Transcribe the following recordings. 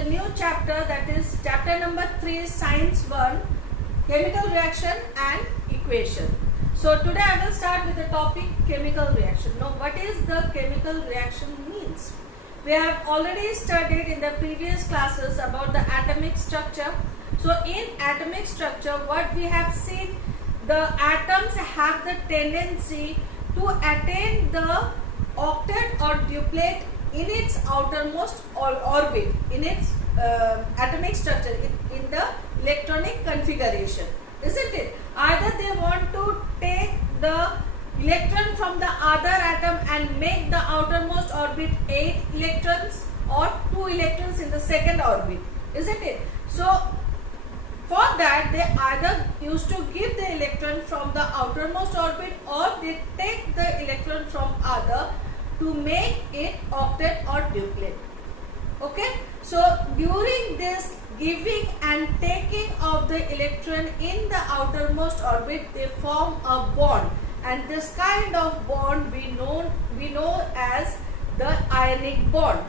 the new chapter, that is chapter number 3, Science 1, Chemical Reaction and Equation. So today I will start with the topic chemical reaction. Now what is the chemical reaction means? We have already studied in the previous classes about the atomic structure. So in atomic structure, what we have seen, the atoms have the tendency to attain the octet or duplet in its outermost orbit, in its atomic structure, in the electronic configuration, isn't it? Either they want to take the electron from the other atom and make the outermost orbit 8 electrons or 2 electrons in the second orbit, isn't it? So for that, they either used to give the electron from the outermost orbit, or they take the electron from other to make it octet or duplet. Okay, so during this giving and taking of the electron in the outermost orbit, they form a bond, and this kind of bond we know as the ionic bond.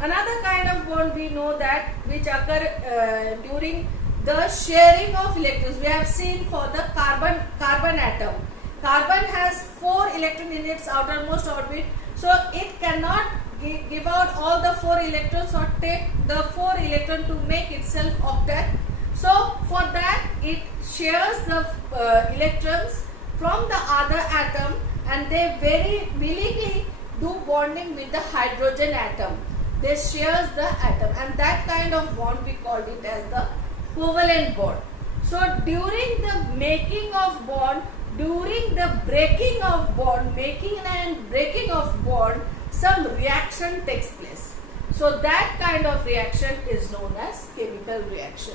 Another kind of bond we know that which occur during the sharing of electrons. We have seen for the carbon atom. Carbon has 4 electrons in its outermost orbit, so it cannot give out all the 4 electrons or take the 4 electrons to make itself octet. So for that, it shares the electrons from the other atom, and they very willingly do bonding with the hydrogen atom. They shares the atom, and that kind of bond we called it as the covalent bond. So during the making of bond, during the breaking of bond, making and breaking of bond, some reaction takes place. So that kind of reaction is known as chemical reaction.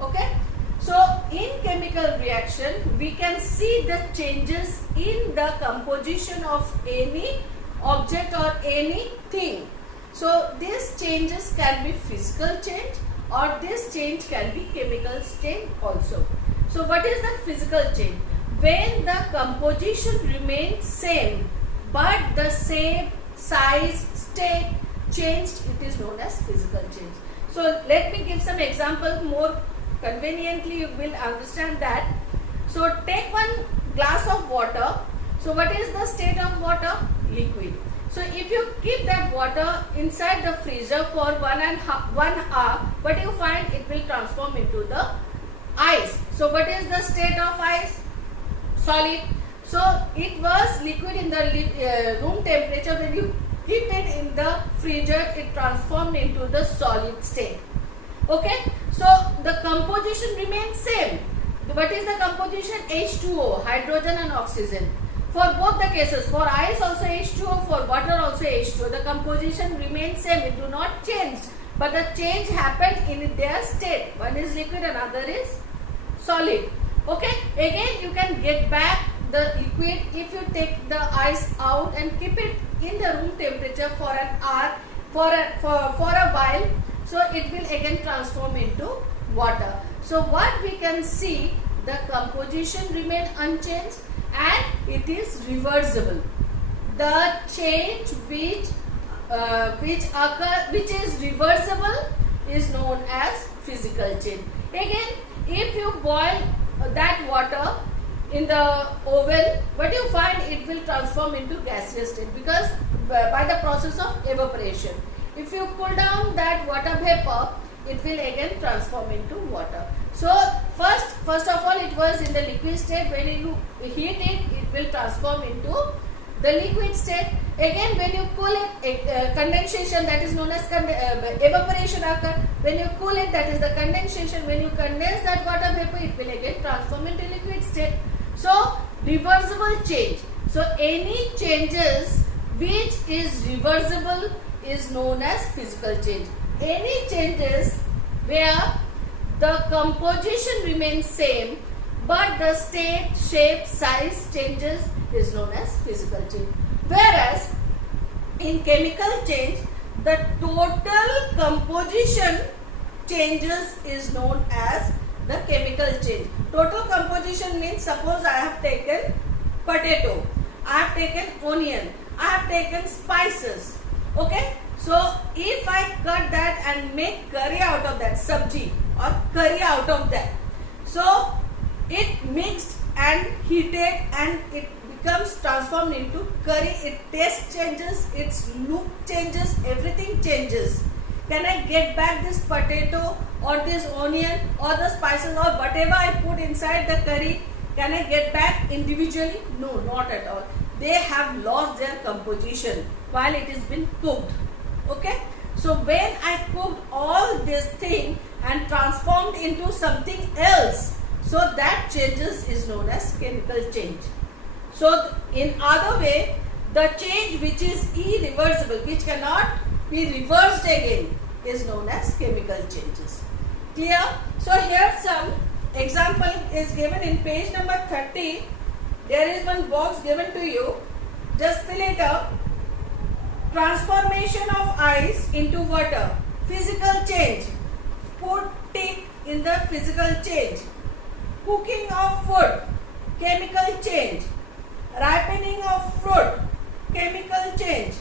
Okay. So in chemical reaction, we can see the changes in the composition of any object or anything. So these changes can be physical change, or this change can be chemical change also. So what is the physical change? When the composition remains same, but the same size, state changed, it is known as physical change. So let me give some example, more conveniently you will understand that. So take one glass of water. So what is the state of water? Liquid. So if you keep that water inside the freezer for 1 hour, what you find, it will transform into the ice. So what is the state of ice? Solid. So it was liquid in the room temperature. When you keep it in the freezer, it transformed into the solid state. Okay. So the composition remains same. What is the composition? H2O, hydrogen and oxygen. For both the cases, for ice also H2O, for water also H2O, the composition remains same, it do not change. But the change happened in their state. One is liquid, another is solid. Okay, again you can get back the liquid if you take the ice out and keep it in the room temperature for an hour, for a while. So it will again transform into water. So what we can see, the composition remain unchanged, and it is reversible. The change which is reversible is known as physical change. Again, if you boil that water in the oven, what you find, it will transform into gaseous state, because by the process of evaporation. If you cool down that water vapor, it will again transform into water. So first of all, it was in the liquid state. When you heat it, it will transform into the liquid state. Again, when you cool it, condensation, that is known as evaporation occur. When you cool it, that is the condensation. When you condense that water vapor, it will again transform into liquid state. So reversible change. So any changes which is reversible is known as physical change. Any changes where the composition remains same, but the state, shape, size changes is known as physical change. Whereas in chemical change, the total composition changes is known as the chemical change. Total composition means, suppose I have taken potato, I have taken onion, I have taken spices. Okay, So if I cut that and make curry out of that, sabji or curry out of that, so it mixed and heated and it becomes transformed into curry. Its taste changes, its look changes, everything changes. Can I get back this potato or this onion or the spices or whatever I put inside the curry? Can I get back individually? No, not at all. They have lost their composition while it has been cooked. Okay, so when I cooked all this thing and transformed into something else, so that changes is known as chemical change. So in other way, the change which is irreversible, which cannot be reversed again, is known as chemical changes. Clear? So here some example is given in page number 30. There is one box given to you. Just fill it up. Transformation of ice into water. Physical change. Put tick in the physical change. Cooking of food. Chemical change. Ripening of fruit. Chemical change.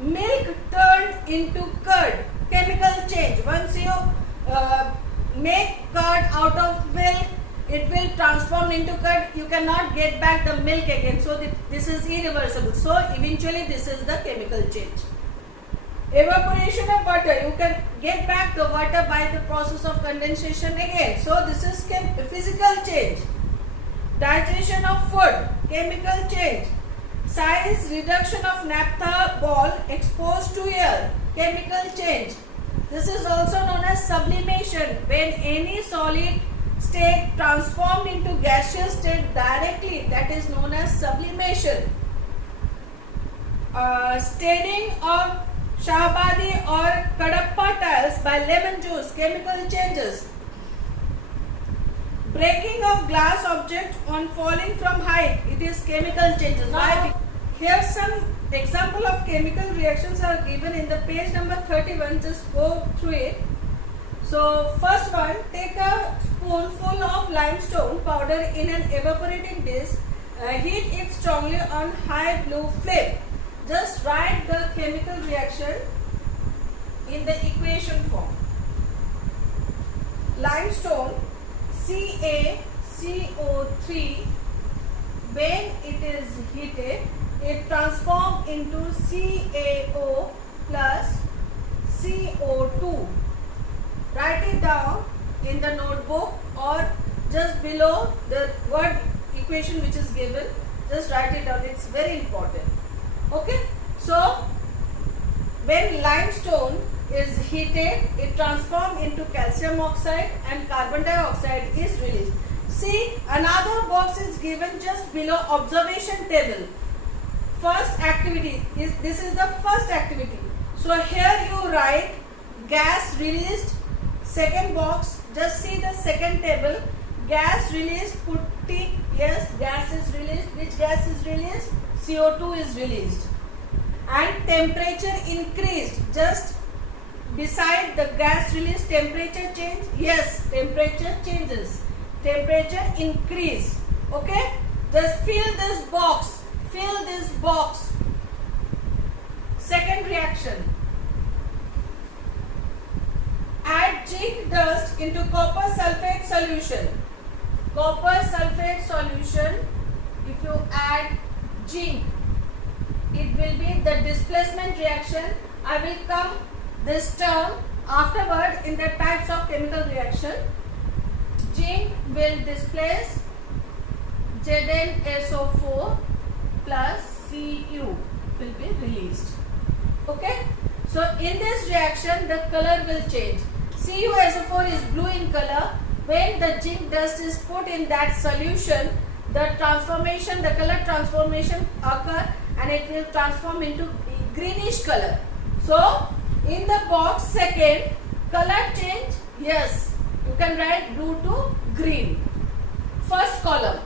Milk turned into curd. Chemical change. Once you make curd out of milk, it will transform into curd. You cannot get back the milk again. So this is irreversible. So eventually this is the chemical change. Evaporation of water. You can get back the water by the process of condensation again. So this is physical change. Digestion of food. Chemical change. Size reduction of naphtha ball exposed to air. Chemical change. This is also known as sublimation, when any solid state transformed into gaseous state directly, that is known as sublimation. Staining of Shahbadi or Kadappa tiles by lemon juice, chemical changes. Breaking of glass object on falling from height, it is chemical changes. Why? Here some example of chemical reactions are given in the page number 31. Just go through it. So first one, take a spoonful of limestone powder in an evaporating dish. Heat it strongly on high blue flame. Just write the chemical reaction in the equation form. Limestone CaCO3, when it is heated, it transforms into CaO plus CO2. Write it down in the notebook or just below the word equation which is given. Just write it down. It's very important. Okay. So when limestone is heated, it transforms into calcium oxide and carbon dioxide is released. See, another box is given just below observation table. First activity is, this is the first activity. So here you write gas released. Second box, just see the second table. Gas released, put tick. Yes, gas is released. Which gas is released? CO2 is released. And temperature increased. Just beside the gas release, temperature change. Yes, temperature changes. Temperature increase. Okay. Just fill this box. Fill this box. Second reaction. Add zinc dust into copper sulfate solution. Copper sulfate solution. If you add zinc, it will be the displacement reaction. I will come this term afterward in the types of chemical reaction. Zinc will displace ZnSO4 plus Cu will be released. Okay. So in this reaction the color will change. CuSO4 is blue in color. When the zinc dust is put in that solution, the transformation, the color transformation occur and it will transform into greenish color. So in the box second, color change, yes, you can write blue to green. First column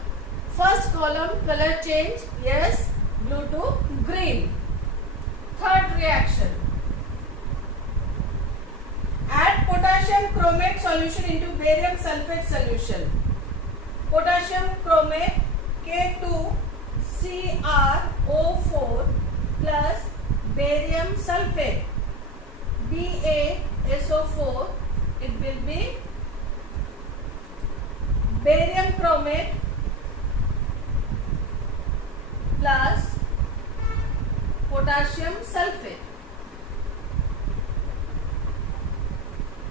color change, yes, blue to green. Third reaction. Add potassium chromate solution into barium sulfate solution. Potassium chromate K2CrO4 plus barium sulfate. BaSO4, it will be barium chromate plus potassium sulfate,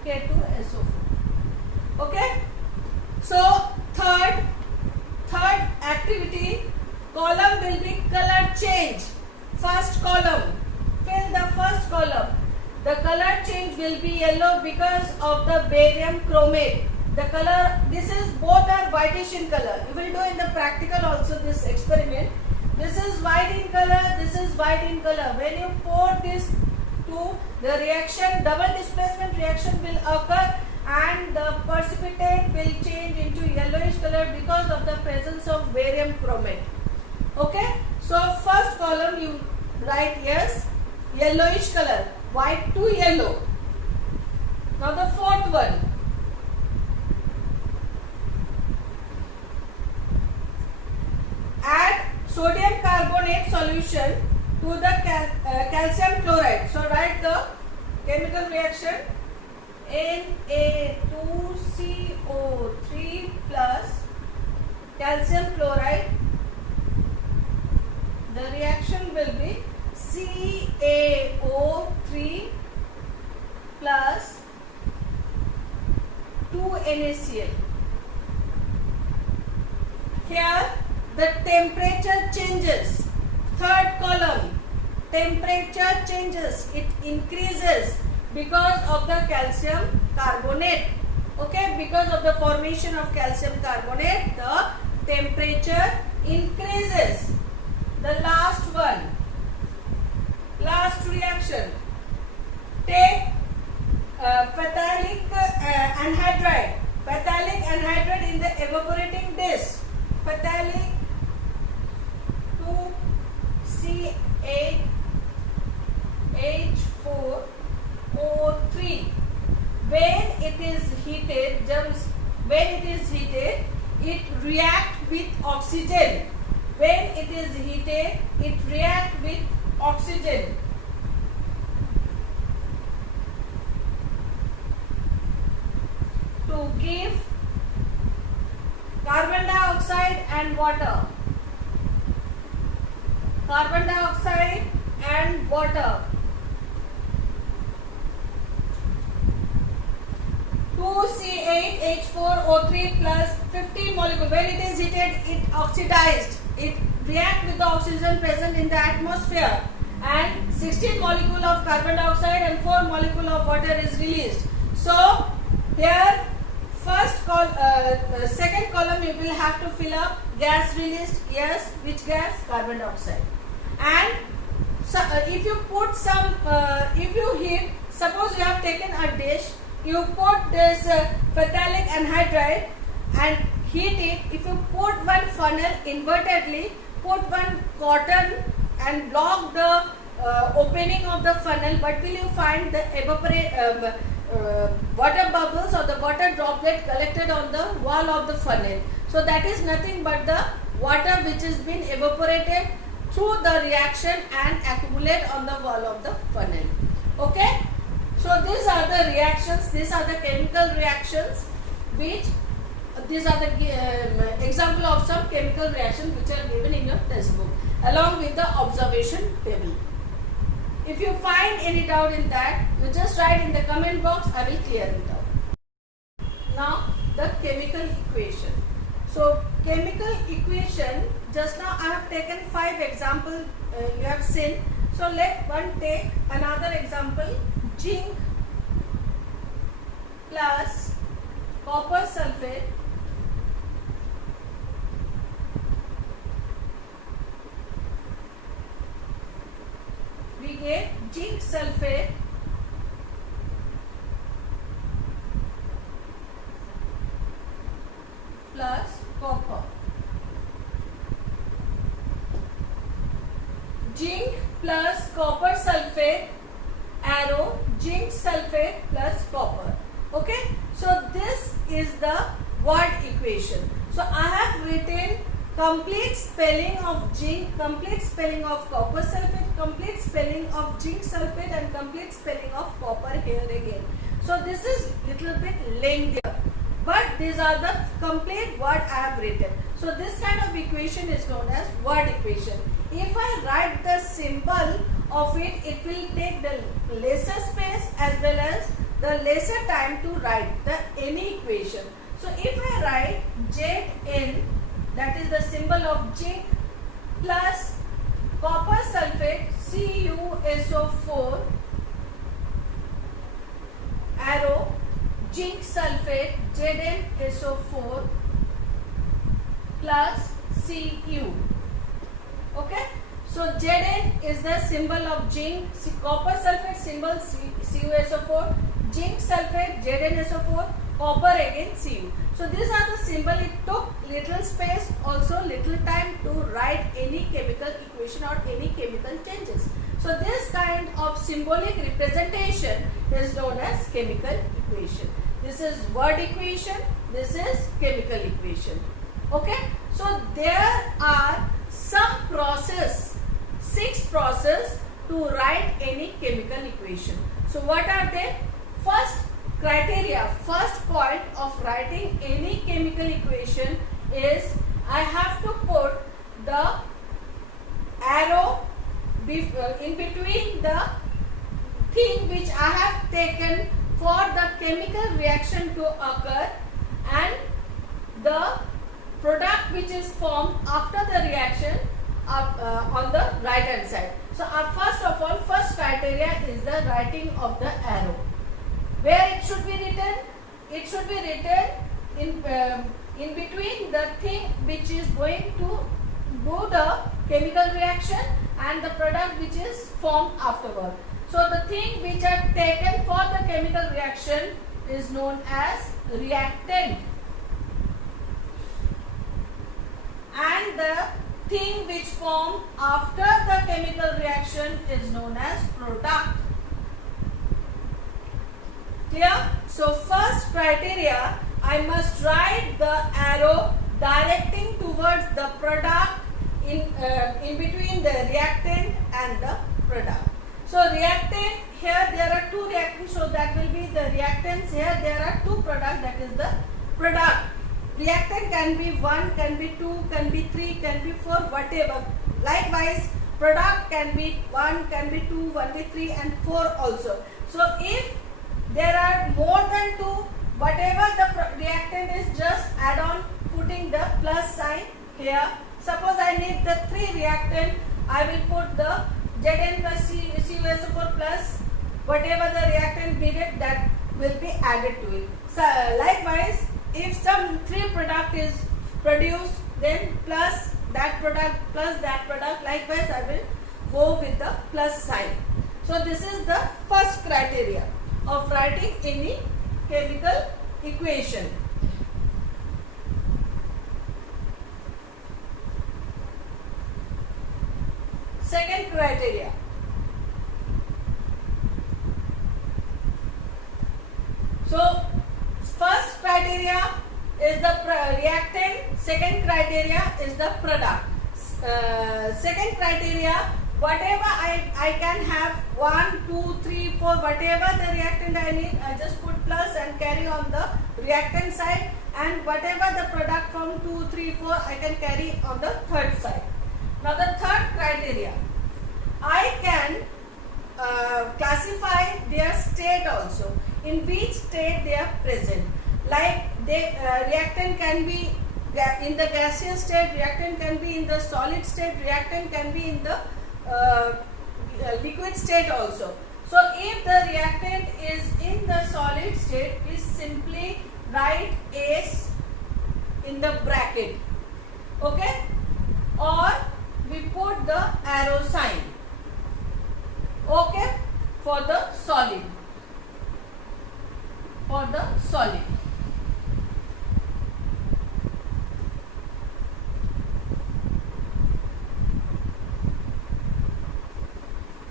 K2SO4. Okay, so third activity column will be color change. First column, fill the first column. The color change will be yellow because of the barium chromate. The color, this is both are whitish in color. You will do in the practical also this experiment. This is white in color, this is white in color. When you pour this to the reaction, double displacement reaction will occur and the precipitate will change into yellowish color because of the presence of barium chromate. Okay, so first column you write yes, yellowish color, white to yellow. Now the fourth one, add sodium carbonate solution to the calcium chloride. So write the chemical reaction, Na2CO3 plus calcium chloride. The reaction will be CaO3 plus 2NaCl. Here the temperature changes. Third column, temperature changes. It increases because of the calcium carbonate. Okay, because of the formation of calcium carbonate, the temperature increases. The last one, last reaction, take phthalic anhydride in the evaporating dish. Phthalic 2C8H4O3. When it is heated, it reacts with oxygen. When it is heated, it reacts with oxygen. To give carbon dioxide and water. Carbon dioxide and water. 2C8H4O3 plus 15 molecule. When it is heated, it oxidized. It reacts with the oxygen present in the atmosphere, and 16 molecule of carbon dioxide and 4 molecule of water is released. So here second column you will have to fill up gas released. Yes, which gas? Carbon dioxide. And so, if you put some, if you heat, suppose you have taken a dish, you put this phthalic anhydride and heat it. If you put one funnel invertedly, put one cotton and block the opening of the funnel, what will you find? The water bubbles or the water droplet collected on the wall of the funnel. So that is nothing but the water which has been evaporated through the reaction and accumulate on the wall of the funnel. Okay, so these are the reactions, these are the chemical reactions which these are the example of some chemical reactions which are given in your textbook along with the observation table. If you find any doubt in that, you just write in the comment box, I will clear it out. Now the chemical equation. So chemical equation, just now I have taken 5 examples you have seen. So let one take another example, zinc plus copper sulfate we get zinc sulfate plus copper. Zinc plus copper sulfate, arrow, zinc sulfate plus copper. Okay, so this is the word equation. So I have written complete spelling of zinc, complete spelling of copper sulfate, complete spelling of zinc sulfate, and complete spelling of copper here again. So this is little bit lengthier, but these are the complete word I have written. So this kind of equation is known as word equation. If I write the symbol of it, it will take the lesser space as well as the lesser time to write the any equation. So if I write Zn, that is the symbol of zinc, plus copper sulfate CuSO4 arrow zinc sulfate ZnSO4 plus Cu. Okay, so Zn is the symbol of zinc, copper sulfate symbol CuSO4, zinc sulfate ZnSO4, copper again Cu. So these are the symbol. It took little space, also little time to write any chemical equation or any chemical changes. So this kind of symbolic representation is known as chemical equation. This is word equation, this is chemical equation. Okay, so there are some process, 6 process to write any chemical equation. So what are they? First criteria, first point of writing any chemical equation is I have to put the arrow in between the thing which I have taken for the chemical reaction to occur and the product which is formed after the reaction on the right hand side. So first of all, first criteria is the writing of the arrow. Where it should be written? It should be written in between the thing which is going to do the chemical reaction and the product which is formed afterward. So the thing which are taken for the chemical reaction is known as reactant, and the thing which formed after the chemical reaction is known as product. Clear? So first criteria, I must write the arrow directing towards the product in between the reactant and the product. So reactant, here there are 2 reactants, so that will be the reactants. Here there are 2 products, that is the product. Reactant can be 1, can be 2, can be 3, can be 4, whatever. Likewise, product can be 1, can be 2, can be 3 and 4 also. So if there are more than 2, whatever the reactant is, just add on putting the plus sign here. Suppose I need the 3 reactant, I will put the Zn plus CuSO4 plus whatever the reactant needed, that will be added to it. So likewise, if some 3 product is produced, then plus that product plus that product, likewise I will go with the plus sign. So this is the first criteria of writing any chemical equation. Second criteria. So first criteria is the reactant, second criteria is the product. Second criteria, whatever I can have 1, 2, 3, 4, whatever the reactant I need, I just put plus and carry on the reactant side, and whatever the product from 2, 3, 4 I can carry on the third side. Now the third criteria, I can classify their state also, in which state they are present. Like reactant can be in the gaseous state, reactant can be in the solid state, reactant can be in the liquid state also. So if the reactant is in the solid state, we simply write S in the bracket, okay, or we put the arrow sign, okay, for the solid, for the solid.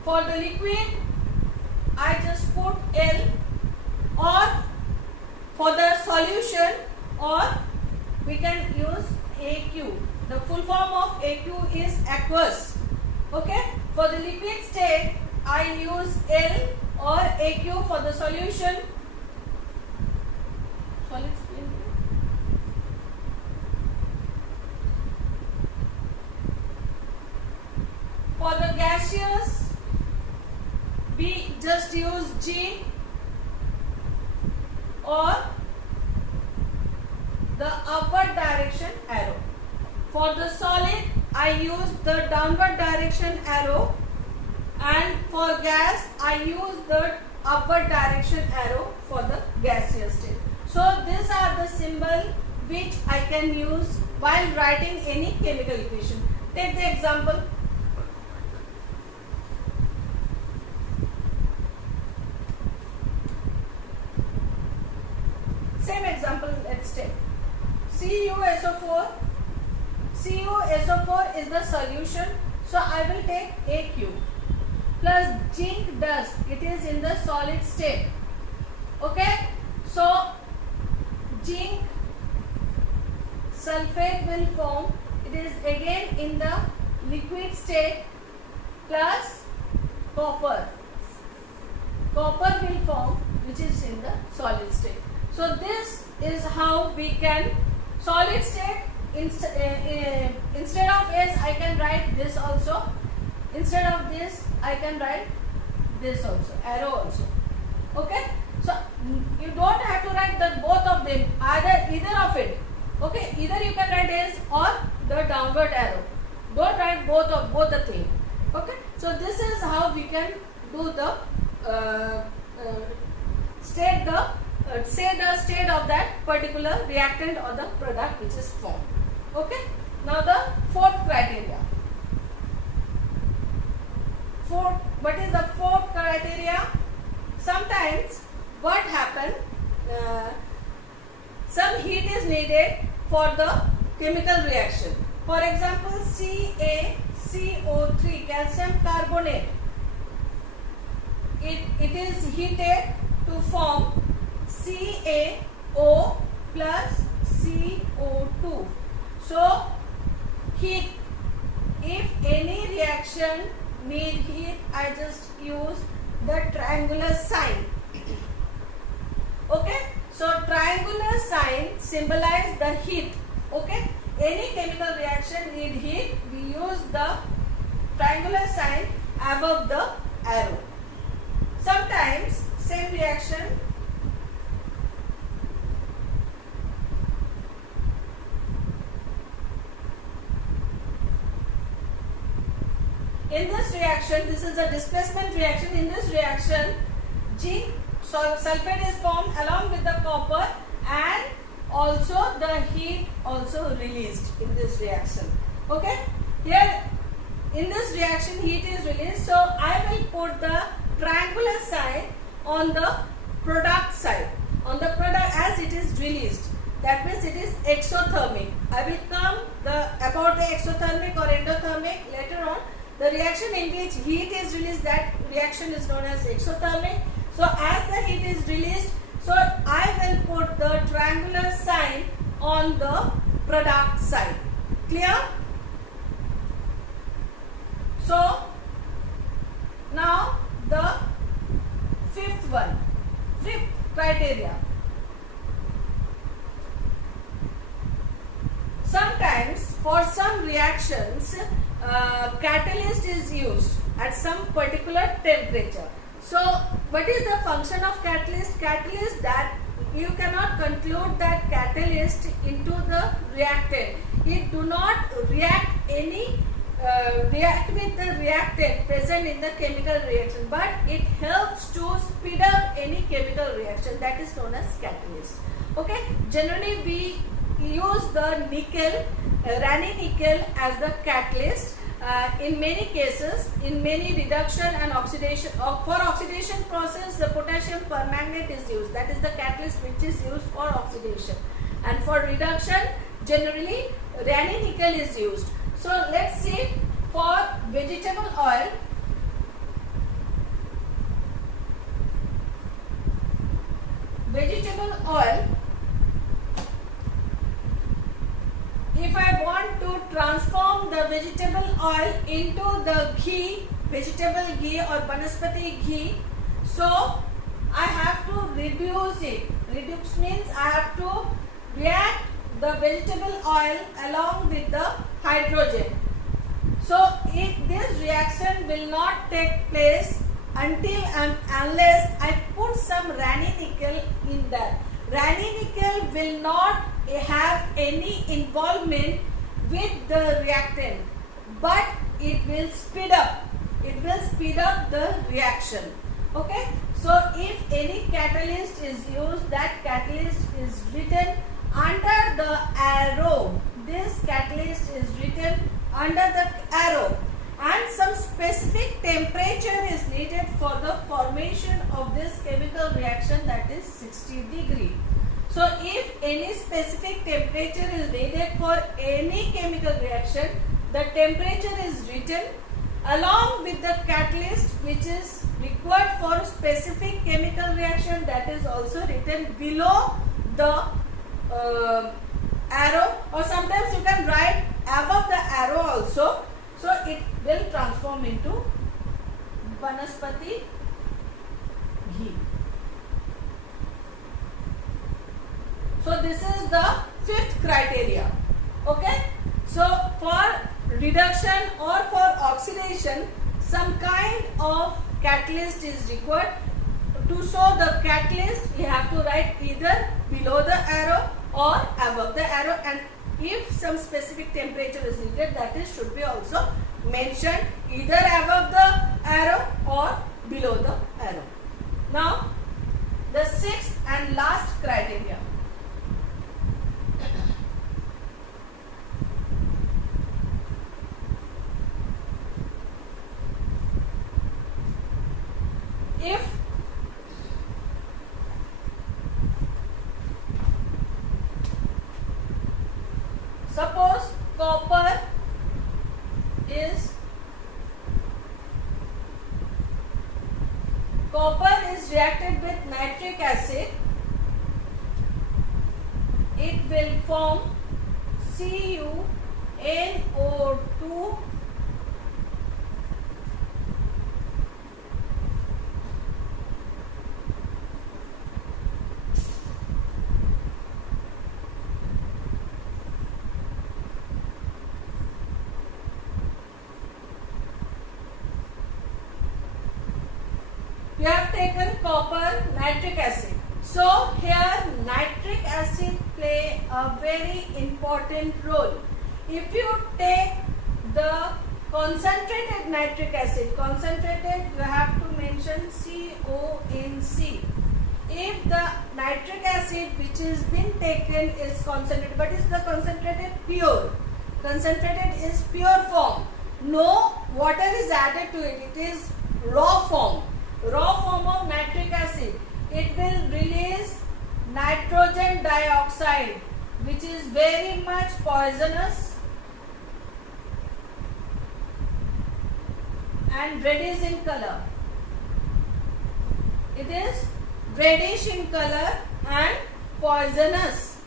For the liquid, I just put L, or for the solution, or we can use AQ. The full form of AQ is aqueous. Okay. For the liquid state, I use L or AQ for the solution. Solid state. For the gaseous, we just use G or the upward direction arrow. For the solid, I use the downward direction arrow, and for gas, I use the upward direction arrow for the gaseous state. So these are the symbols which I can use while writing any chemical equation. Take the example. Same example, let's take CuSO4. CuSO4 is the solution, so I will take AQ plus zinc dust. It is in the solid state. Okay, so zinc sulfate will form. It is again in the liquid state plus copper. Copper will form, which is in the solid state. So this is how we can solid state. Instead of S, I can write this also. Instead of this, I can write this also, arrow also. Okay, so you don't have to write the both of them, either of it. Okay, either you can write S or the downward arrow. Don't write both the thing. Okay, so this is how we can do the say the state of that particular reactant or the product which is formed. Okay, now the fourth criteria. What is the fourth criteria? Sometimes what happen, some heat is needed for the chemical reaction. For example, CaCO3, calcium carbonate, it is heated to form CaO plus CO2. So heat, if any reaction need heat, I just use the triangular sign. Okay, so triangular sign symbolize the heat. Okay, any chemical reaction need heat, we use the triangular sign above the arrow. Sometimes same reaction, in this reaction, this is a displacement reaction. In this reaction, zinc sulfate is formed along with the copper, and also the heat also released in this reaction. Okay, here in this reaction heat is released, so I will put the triangular sign on the product side, on the product as it is released. That means it is exothermic. I will come about the exothermic or endothermic later on. The reaction in which heat is released, that reaction is known as exothermic. So as the heat is released, so I will put the triangular sign on the product side. Clear? So now the fifth criteria. Sometimes for some reactions, catalyst is used at some particular temperature. So what is the function of catalyst? Catalyst, that you cannot conclude that catalyst into the reactant. It do not react with the reactant present in the chemical reaction, but it helps to speed up any chemical reaction. That is known as catalyst. Okay, generally we use the nickel, Raney nickel as the catalyst. In many cases, in many reduction and oxidation, for oxidation process, the potassium permanganate is used. That is the catalyst which is used for oxidation. And for reduction, generally Raney nickel is used. So let's see, for vegetable oil, if I want to transform the vegetable oil into the ghee, vegetable ghee or banaspati ghee, so I have to reduce it. Reduce means I have to react the vegetable oil along with the hydrogen. So this reaction will not take place until and unless I put some ranitidine in that. Ranitidine will not have any involvement with the reactant, but it will speed up. It will speed up the reaction. Okay. So if any catalyst is used, that catalyst is written under the arrow. This catalyst is written under the arrow, and some specific temperature is needed for the formation of this chemical reaction, that is 60 degree. So if any specific temperature is needed for any chemical reaction, the temperature is written along with the catalyst which is required for specific chemical reaction, that is also written below the arrow, or sometimes you can write above the arrow also. So it will transform into banaspati ghee. So this is the fifth criteria. Okay. So for reduction or for oxidation, some kind of catalyst is required. To show the catalyst, you have to write either below the arrow or above the arrow, and if some specific temperature is needed, that is should be also mentioned either above the arrow or below the arrow. Now the sixth and last criteria. If suppose copper is reacted with nitric acid, it will form CuNO2 you have taken copper, nitric acid. So here nitric acid play a very important role. If you take the concentrated nitric acid, concentrated you have to mention CONC. If the nitric acid which is been taken is concentrated, but is the concentrated pure? Concentrated is pure form. No water is added to it. It is raw form. Raw form of nitric acid. It will release nitrogen dioxide, which is very much poisonous and reddish in color. It is reddish in color and poisonous.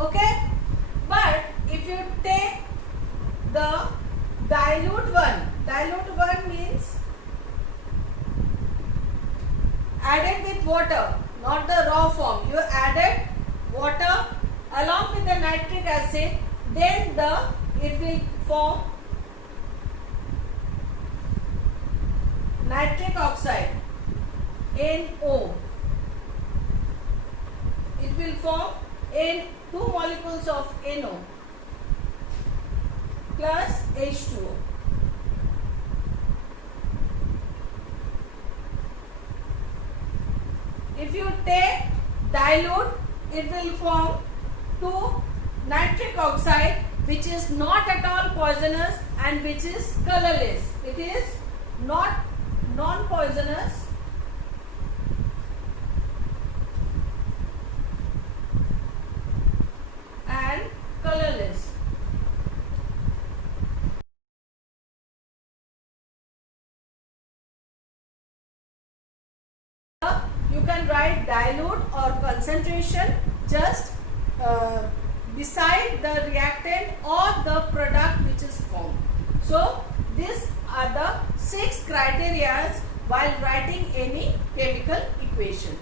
Okay, but if you take the dilute one means added with water, not the raw form. You added water along with the nitric acid, then it will form nitric oxide, NO. It will form two molecules of NO plus H2O. If you take dilute, it will form 2 nitric oxide, which is not at all poisonous and which is colorless. It is not non-poisonous and colorless. You can write dilute or concentration, just beside the reactant or the product which is formed. So these are the 6 criteria while writing any chemical equation.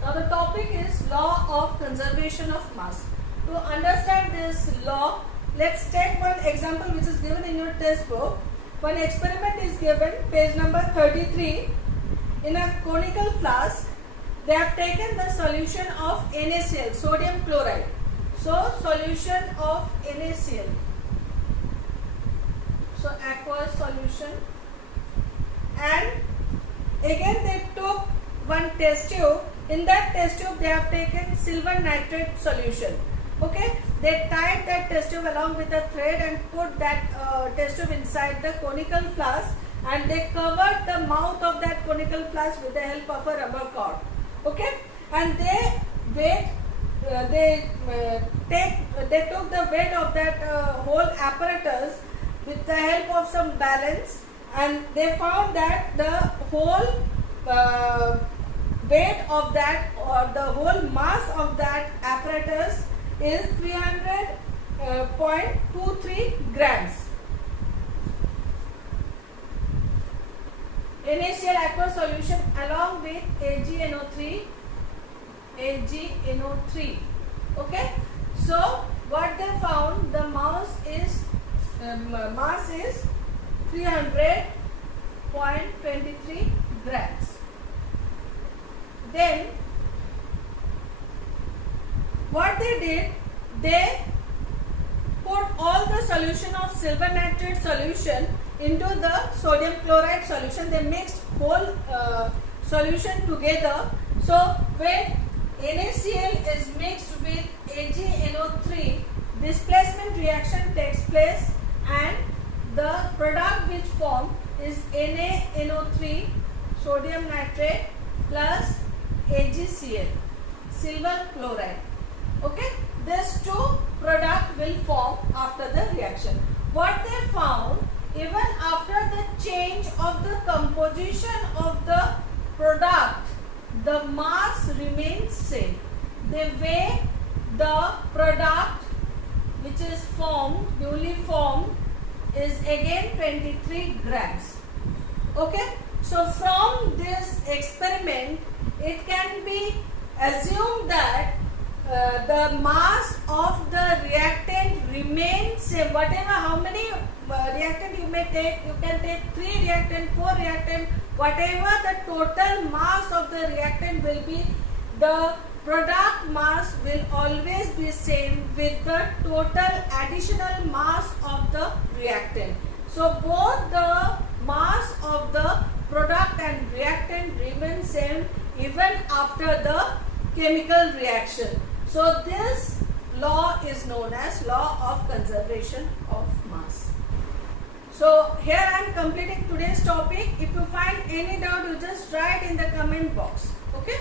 Now the topic is law of conservation of mass. To understand this law, let's take one example which is given in your test book. One experiment is given, page number 33. In a conical flask, they have taken the solution of NaCl, sodium chloride. So solution of NaCl. So aqueous solution, and again they took one test tube. In that test tube they have taken silver nitrate solution. Okay, they tied that test tube along with a thread and put that test tube inside the conical flask, and they covered the mouth of that conical flask with the help of a rubber cord. Okay, and they took the weight of that whole apparatus with the help of some balance, and they found that the whole weight of that, or the whole mass of that apparatus is 300.23 grams. NaCl aqueous solution along with AgNO3. Okay, so what they found, the mass is 300.23 grams. Then what they did, they put all the solution of silver nitrate solution into the sodium chloride solution. They mixed whole solution together. So when NaCl is mixed with AgNO3, displacement reaction takes place, and the product which formed is NaNO3, sodium nitrate, plus AgCl, silver chloride. Okay, these two products will form after the reaction. What they found, even after the change of the composition of the product, the mass remains same. The way the product which is formed, newly formed, is again 23 grams. Okay, so from this experiment, it can be assumed that the mass of the reactant remains same. Whatever, how many reactant you may take, you can take 3 reactant, 4 reactant, whatever the total mass of the reactant will be, the product mass will always be same with the total additional mass of the reactant. So both the mass of the product and reactant remain same even after the chemical reaction. So this law is known as law of conservation of mass. So here I am completing today's topic. If you find any doubt, you just write in the comment box. Okay.